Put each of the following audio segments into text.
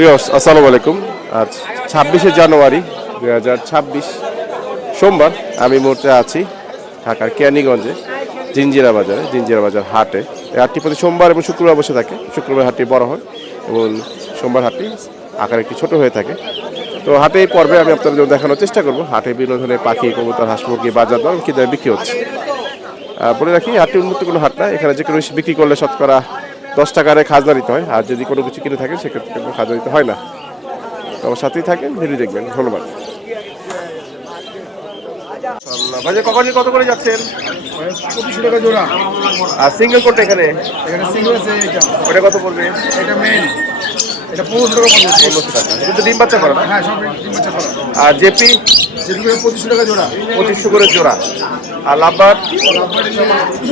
প্রিয় আসসালামু আলাইকুম। আজ 26শে জানুয়ারি 2026 সোমবার। আমি মুহূর্তে আছি ঢাকার কেরানীগঞ্জে জিঞ্জিরা বাজার হাটে। এই হাটটি প্রতি সোমবার এবং শুক্রবার বসে থাকে। শুক্রবার হাটটি বড় হয় এবং সোমবার হাটটি আকারে একটি ছোট হয়ে থাকে। তো হাটে এই পর্বে আমি আপনাদের জন্য দেখানোর চেষ্টা করব হাটে বিভিন্ন ধরনের পাখি, কবুতর, হাঁস মুরগি বাজার দর কী দামে বিক্রি হচ্ছে। বলে রাখি, হাটটি উন্মুক্ত কোনো হাট না। এখানে যে কোনো জিনিস বিক্রি করলে শতকরা 10 টাকারে খাজনা দিতে হয়, আর যদি কোনো কিছু কিনে থাকেন সেক্ষেত্রে কোনো খাজনা দিতে হয় না। তো আমার সাথেই থাকেন, ভিডিও দেখবেন। ধন্যবাদ। ভাই কখনই কত করে যাচ্ছেন? 25 টাকা জোড়া। আর সিঙ্গেল কোনটা এখানে? এখানে সিঙ্গেল আছে এটা। ওটা কত পড়বে? এটা মেন। এটা 15 টাকা পড়বে। 1500 টাকা। কিন্তু ডিম বাচ্চা করে না? হ্যাঁ, সব ডিম বাচ্চা করা। আর জেপি? যেগুলো 25 টাকা জোড়া। 2500 করে জোড়া। আর লাভবার? লাভবারের যে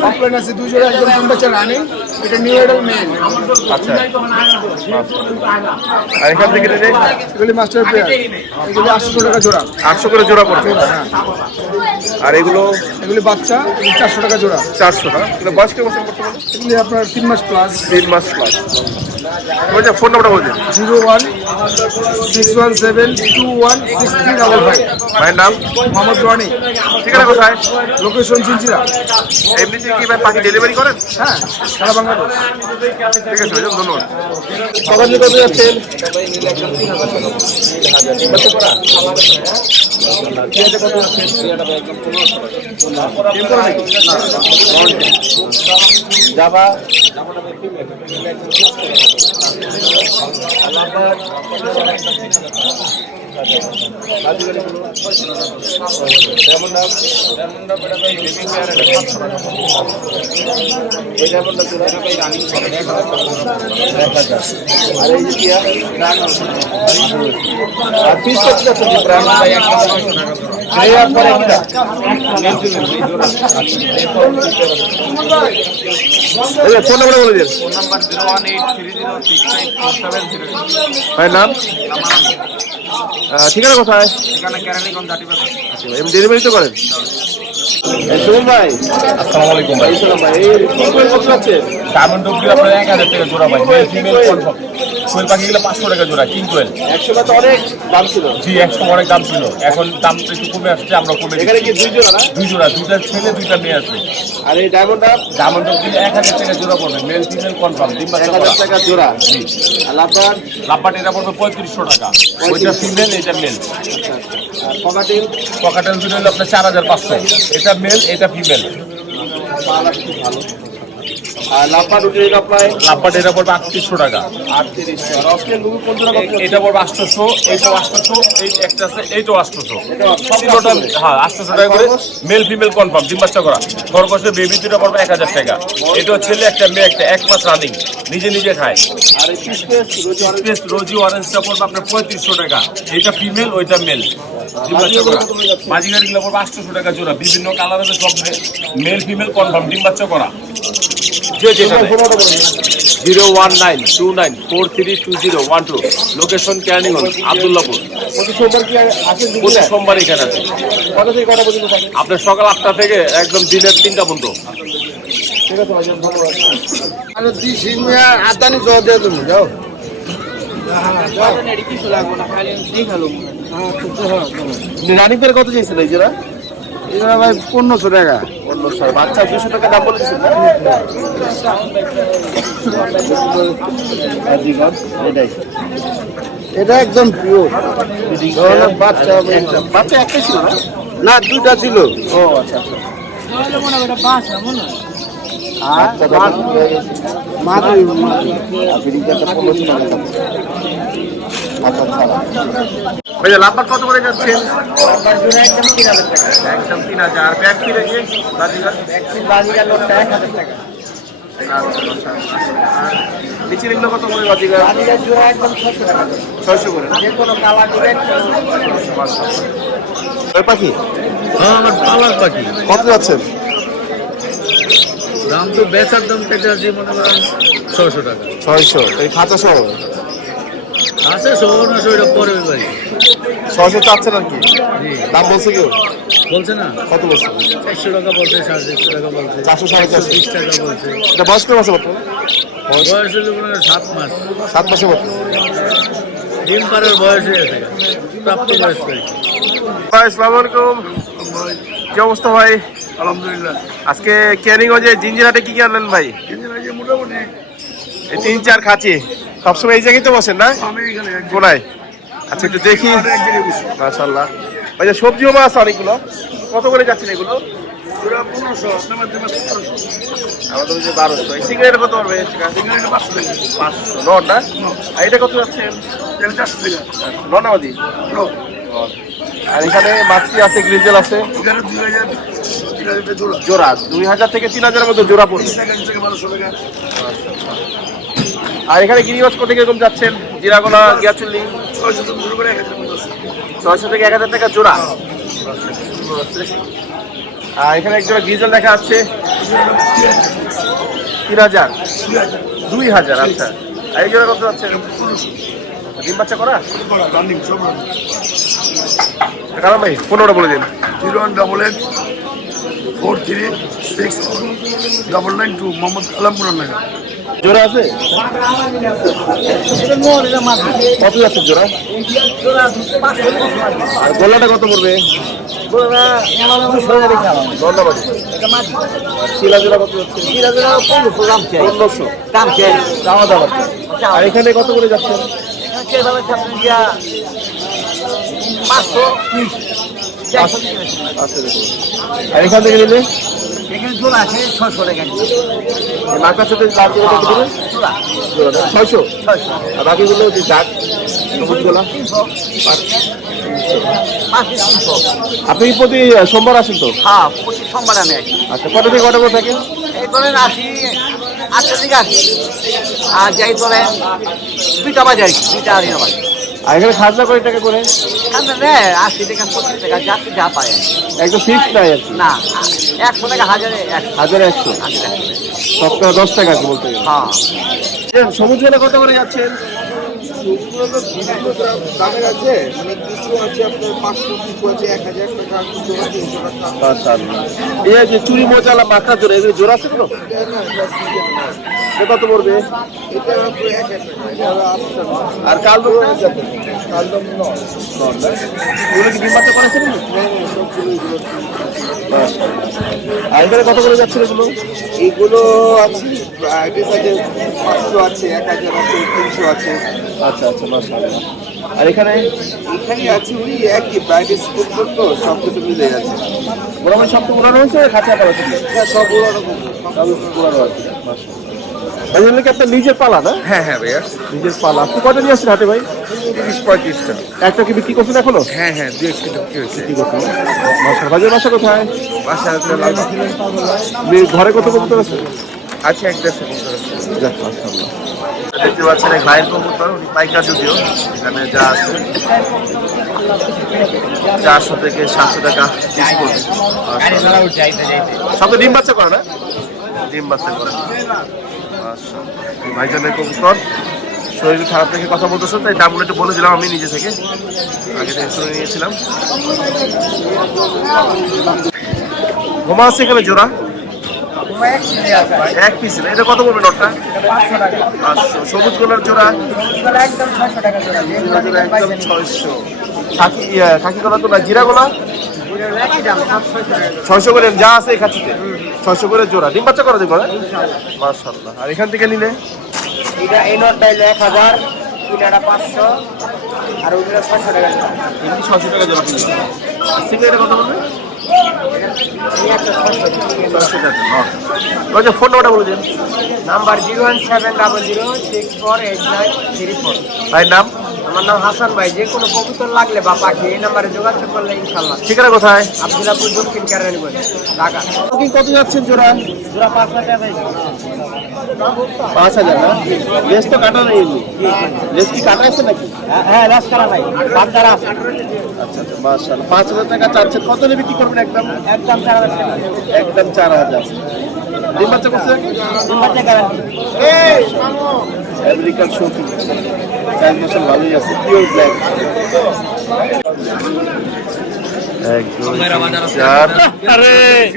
অফলাইন আছে 2 জোড়া, একদম ডিম বাচ্চা রানিং। এটা নিউ এডাল মেন। আচ্ছা। আর এখান থেকে নিলে এগুলি মাস্টার পেয়ার। এগুলি 800 টাকা জোড়া। 800 করে জোড়া পড়বে। হ্যাঁ। আর এগুলো? এগুলি বাচ্চা, এগুলি 400 টাকা জোড়া। 400 টাকা। কিন্তু বয়স কেমন বর্তমানে? এগুলি আপনার 3 মাস প্লাস। 3 মাস প্লাস। বলছে ফোন নাম্বারটা বলছেন? 0161721635। ভাইয়ের নাম? মোহাম্মদ রনি। ঠিকানা কোথায়? লোকেশন জিঞ্জিরা। এমনিতে কি ভাই পাখি ডেলিভারি করেন? হ্যাঁ, সারা বাংলাদেশ। ঠিক আছে ভাইজান, ধন্যবাদ। কখন কত যাচ্ছেন? জাভা ফোন নাম্বার বলে দিন। Phone number 01830694708। ভাইয়ের নাম? ঠিকানা কোথায়? এখানে কেরানীগঞ্জ জাতিবাজার। এমনি ডেলিভারি তো করেন? শুনুন ভাই, আসসালামু আলাইকুম ভাই। সালাম ভাই। এই কোন কত যাচ্ছে? ডায়মন্ড ডগগুলো আপনার 1000 টাকা জোড়া ভাই। Male female confirm. কোয়েল পাখিগুলো 500 টাকা জোড়া, কিং কোয়েল। 100 তো অনেক দাম ছিল। জি, 100 অনেক দাম ছিল, এখন দামটা একটু কমে আসছে, আমরা কমে এখানে কি 2 জোড়া না? 2 জোড়া, 2টা ছেলে 2টা মেয়ে আছে। আর এই ডায়মন্ডটা ডায়মন্ড ডগগুলো 1000 টাকা জোড়া পড়বে, মেল ফিমেল কনফার্ম, ডিম বাচ্চা করা। 1000 টাকা জোড়া। জি। আর লাভবার? লাভবাট এটা পড়বে 3500 টাকা। ওইটা ফিমেল, এটা মেল। আর পকাটিল? পকাটেল দুটো হলো আপনার 4500, এটা মেল, এটা ফিমেল। ভালো। আর লাভবার উঠে আপনার লাভবাট এটা পড়বে 3800 টাকা। 38। আর অস্ট্রেলিয়ান লুবু কোন জোড়া কত? এটা পড়বে 800, এইটাও 800, এই একটা আছে, এইটাও 800। সব টোটাল হ্যাঁ 800 টাকা করে, মেল ফিমেল কনফার্ম, ডিম বাচ্চা করা। খরগোশের বেবি দুটো পড়বে 1000 টাকা। এটাও ছেলে একটা মেয়ে, একটা 1 মাস রানিং, নিজে নিজে খায়। আর এই পিসপেস স্পেস রোজি অরেঞ্জটা পড়বে আপনার 3500 টাকা। এটা ফিমেল, ওইটা মেল, ডিম বাচ্চা করা। মাঝিগাড়িগুলো পড়বে 800 টাকা জোড়া, বিভিন্ন কালার আছে, সব মেল ফিমেল কনফার্ম, ডিম বাচ্চা করা। যে যেটা 01929432012, লোকেশন কেরানীগঞ্জ, আব্দুল্লাহপুর। প্রতি সোমবার কি আসেন? প্রতি সোমবার এখানে আছে। কত থেকে কটা পর্যন্ত থাকে? আপনার সকাল 8টা থেকে একদম দিনের 3টা পর্যন্ত। ঠিক আছে ভাইজান, ধন্যবাদ। আরে দি সিমিয়া আদানি জো দে তুমি যাও। রানিং পেয়ার কত চাইছেন এই জোড়া? এটা ভাই 1500 টাকা। 1500। বাচ্চা 200 টাকা দাম বলে দিচ্ছেন না? এটাই এটা একদম পিওর। বাচ্চা বাচ্চা একটাই ছিল না? না, 2টা ছিল। ও আচ্ছা আচ্ছা। ভাইয়া লাভবার কত করে যাচ্ছেন? একদম 3000। ব্যাগ ফিরে গিয়ে নিচে নিম্ন কত করে বাজিগার? 600 করে। পাখি? হ্যাঁ, আমার পালার পাখি। কত যাচ্ছেন? দাম তো বেচার দাম কেটে আছে মনে করেন 600 টাকা। 600। এই খাঁচা সহ আছে 600, এটা পরে ভাই। 600 চাচ্ছেন আর কি? জি, দাম বলছে কেউ? বলছে না, কত বলছে? 400 টাকা বলছে, 450 টাকা বলছে, 400, 450 20 টাকা বলছে। এটা বয়স কেমন আছে বর্তমানে? বয়স হলো মনে হয় 7 মাস। 7 মাসের মতো। ডিম পাড়ার বয়স হয়ে গেছে প্রাপ্ত বয়স করেছে। ভাই আসসালামু আলাইকুম, কি অবস্থা ভাই? আলহামদুলিল্লাহ। আজকে ক্যানিগঞ্জে জিঞ্জিরাটে কি কি আনলেন ভাই? মোটামুটি এই 3-4 খাঁচি সবসময় এই জায়গায় তো বসেন না? আমি এখানে কোনায়? আচ্ছা একটু দেখি। মাশাআল্লাহ ভাই, যে সবজিও মাছ অনেকগুলো, কত করে যাচ্ছেন এগুলো? 1500 আপনার মাধ্যমে 1500 আমাদের যে 1200। এই সিগারেট কত পড়বে? 500 নট না? আর এটা কত যাচ্ছেন? 400 টাকা ননাবাদি। আর এখানে মাছি আছে, গ্রিজেল আছে, এখানে 2000 টাকা জোড়া জোড়া 2000 থেকে 3000 মধ্যে জোড়া পড়বে। সেকেন্ড থেকে 1200 টাকা। আর এখানে গিরিবাজ কত কিরকম যাচ্ছেন? জিরাগোলা, গিয়াচুল্লি 600 থেকে শুরু করে 1000 টাকা আছে। 600 থেকে 1000 টাকা জোড়া। আর এখানে একজোড়া গ্রিজেল দেখা যাচ্ছে 3000 2000। আচ্ছা, আর এই জোড়া কত যাচ্ছে? ডিম বাচ্চা করা? রানিং সব কারণ ভাই 15টা বলে দিন। 018436992 মোহাম্মদ আলমপুর নগর। জোড়া আছে? কত যাচ্ছে জোড়া? আর গোলাটা কত পড়বে? ধন্যবাদ। শিলা জোড়া কত যাচ্ছে? 1500 চাওয়া দাওয়া। আর এখানে কত করে যাচ্ছেন? আচ্ছা দেখুন। আর এখান থেকে নিলে এখানে জোড়া আছে 600 টাকা। মাকার সাথে লাল জোড়া কত করে? জোড়া 600। আর বাকিগুলো যে জাত সবুজগুলো 300। আপনি প্রতি সোমবার আসেন তো? হ্যাঁ, প্রতি সোমবার আমি আসি। আচ্ছা, কটা থেকে কটা করে থাকে? এই ধরেন আসি 8টার দিকে আসি, আর যাই ধরে 2টা বাজে আর কি, 2টা আড়াইটা বাজে। আর এখানে খাজনা করে টাকা করে? কারণ নেয় 80 টাকা 25 টাকা যাতে যা পায় আর কি। একদম ফিক্সড নাই আর কি? না, 100 টাকা হাজারে 1100 সপ্তাহে 10 টাকা আর কি বলতে গেলে। হ্যাঁ। সবুজগুলো কত করে যাচ্ছেন? দামের আছে মানে কিছু আছে আপনার 500, কিছু আছে 1000 টাকা, কিছু আছে 300 টাকা। মাশাআল্লাহ। এই যে চুরি মোজালা মাথা জোড়া, এগুলো জোড়া আছে তো? কত পড়বে? এটা আপনার 1000 টাকা, এটা আপনার আর কাল কালদম নয়। এগুলো কি ডিম বাচ্চা করেছেন? আর এখানে কত করে যাচ্ছিল এগুলো? এইগুলো আছে অ্যাড্রেস আছে 500 আছে, 1000 আছে, 300 আছে। আচ্ছা আচ্ছা, মাশাআল্লাহ। আর এখানে এখানে আছে ওই একই প্রাইভেট স্কুল তো সব কিছু মিলে যাচ্ছে। মোটামুটি সব তো পুরানো হয়েছে, খাঁচা পালা ছিল? হ্যাঁ, সব ওরা রকম। সব পুরানো আছে, মাশাআল্লাহ। এই জন্য কি আপনার নিজের পালা না? হ্যাঁ হ্যাঁ ভাইয়া, নিজের পালা। আপনি কয়টা নিয়ে আসছেন হাটে ভাই? 30-35টা। একটা কি বিক্রি করছেন এখনো? হ্যাঁ হ্যাঁ, 2-1টা বিক্রি হয়েছে। কি করছেন? মাশাআল্লাহ। ভাইয়ের বাসা কোথায়? বাসা আছে ঘরে কত কবুতর আছে? 1-1.5 যাক, মাশাআল্লাহ। দেখতে পাচ্ছেন এক ভাইয়ের কবুতর, উনি পাইকার যদিও। এখানে যা আছে 400 থেকে 700 টাকা পিস পড়বে। সব তো ডিম বাচ্চা করে না? ডিম বাচ্চা করে। মাশাআল্লাহ। এই ভাইজানের কবুতর শরীর খারাপ দেখে কথা বলতেছেন, তাই দামগুলো একটু বলে দিলাম আমি নিজে থেকে। আগে থেকে শুনে নিয়েছিলাম। ঘুমা আছে এখানে জোড়া? এক পিস। এটা কত পড়বে নটটা? 500। সবুজ গোলার জোড়া? একদম 600। খাকি গোলা তো না, জিরা গোলা 600 করে যা আছে এই খাচ্ছিতে 600 করে জোড়া। ডিম বাচ্চা করা দেখবো না? মাশাআল্লাহ। আর এখান থেকে নিলে এটা এই নটটা 1000, এটা 500, আর ওইগুলো 600 টাকা। এমনি 600 টাকা জোড়া কিনবে। সিগারেট কত বলবে? 600 টাকা। ওই ফোন নাম্বারটা বলে দিন। নাম্বার 01700648934। ভাইয়ের নাম? আমার নাম হাসান ভাই। যে কোনো কবুতর লাগলে বা পাখি এই নাম্বারে যোগাযোগ করলে ইনশাল্লাহ। ঠিকানা কোথায়? আব্দুল্লাহপুর, দক্ষিণ কেরানীগঞ্জ, ঢাকা। কত যাচ্ছেন জোড়া? জোড়া 500 টাকা ভাই। 5000 না? লেস তো কাটা নেই। লেস কি কাটা আছে নাকি? হ্যাঁ, রাস করা ভাই, বাচ্চারা আছে। আচ্ছা আচ্ছা, মাশাআল্লাহ। 5000 টাকা চাচ্ছেন, কত হলে বিক্রি করবেন? একদম একদম 4000 টাকা। একদম 4000। ডিম বাচ্চা করছে? বাচ্চা গ্যারান্টি। আমেরিকান শৌকি সাইজ মশাল ভালোই আছে, পিওর ব্ল্যাক। 1 2 3 4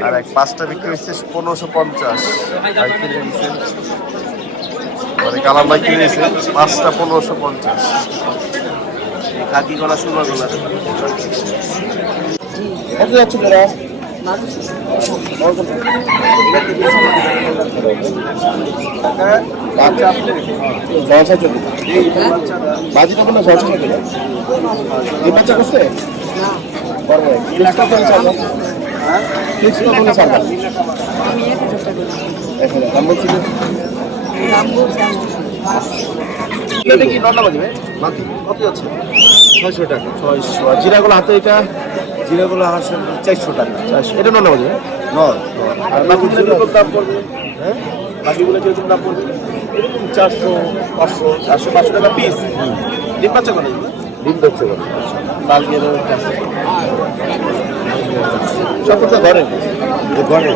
আর এক 5টা বিক্রি হচ্ছে 1550। মানে কালার লাইট কিনেছে 5টা 1550। কাকি গলা সুন্দর গলা কত যাচ্ছে তোরা? বাজিটা কোনো ঝলসা চলবে না। এই বাচ্চা করছে কি নটা বাজবে? কত যাচ্ছে? 600 টাকা। 600। জিরাগুলো হাতে এটা জিরাগুলো আসলে 400 টাকা। 400। এটা নটা বাজবে? আর বাকিগুলো কিরকম দাম পড়বে? হ্যাঁ, বাকিগুলো কিরকম দাম পড়বে? এরকম 400, 500, 500 টাকা পিস। ডিম বাচ্চা করে ডিম বাচ্চা করে লাল দিয়ে সব তো ঘরে ঘরে